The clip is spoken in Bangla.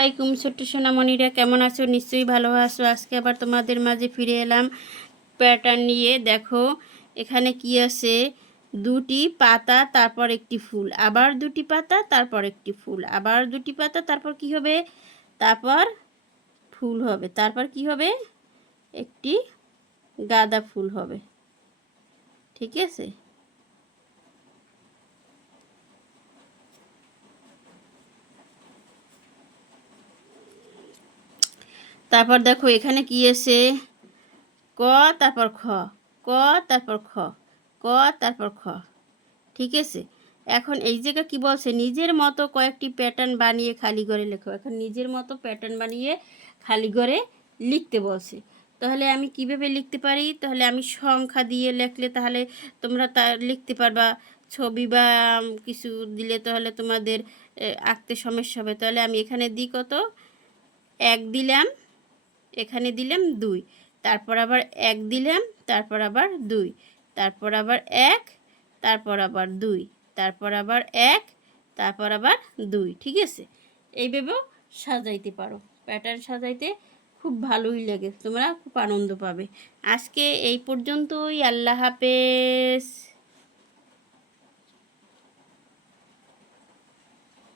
আসসালামাইকুম ছোট্ট সোনামণিরা, কেমন আছো? নিশ্চয়ই ভালো আছো। আজকে আবার তোমাদের মাঝে ফিরে এলাম প্যাটার্ন নিয়ে। দেখো এখানে কি আছে, দুটি পাতা তারপর একটি ফুল, আবার দুটি পাতা তারপর একটি ফুল, আবার দুটি পাতা তারপর কি হবে, তারপর ফুল হবে, তারপর কি হবে, একটি গাঁদা ফুল হবে। ঠিক আছে, তারপর দেখো এখানে কি আছে, ক তারপর খ, ক তারপর খ, ক তারপর খ। ঠিক আছে, এখন এই জায়গা কি বলছে, নিজের মতো কয়েকটি প্যাটার্ন বানিয়ে খালি ঘরে লেখো। এখন নিজের মতো প্যাটার্ন বানিয়ে খালি ঘরে লিখতে বলছে। তাহলে আমি কিভাবে লিখতে পারি? তাহলে আমি সংখ্যা দিয়ে লিখলে তাহলে তোমরা তা লিখতে পারবা। ছবি বা কিছু দিলে তাহলে তোমাদের আঁকতে সমস্যা হবে। তাহলে আমি এখানে দিই কত, এক দিলাম, এখানে দিলাম দুই, তারপর আবার এক দিলাম, তারপর আবার দুই, তারপর আবার এক, তারপর আবার দুই, তারপর আবার এক, তারপর আবার দুই। ঠিক আছে, এইভাবেও সাজাইতে পারো। প্যাটার্ন সাজাইতে খুব ভালোই লাগে, তোমরা খুব আনন্দ পাবে। আজকে এই পর্যন্তই। আল্লাহ হাফেজ।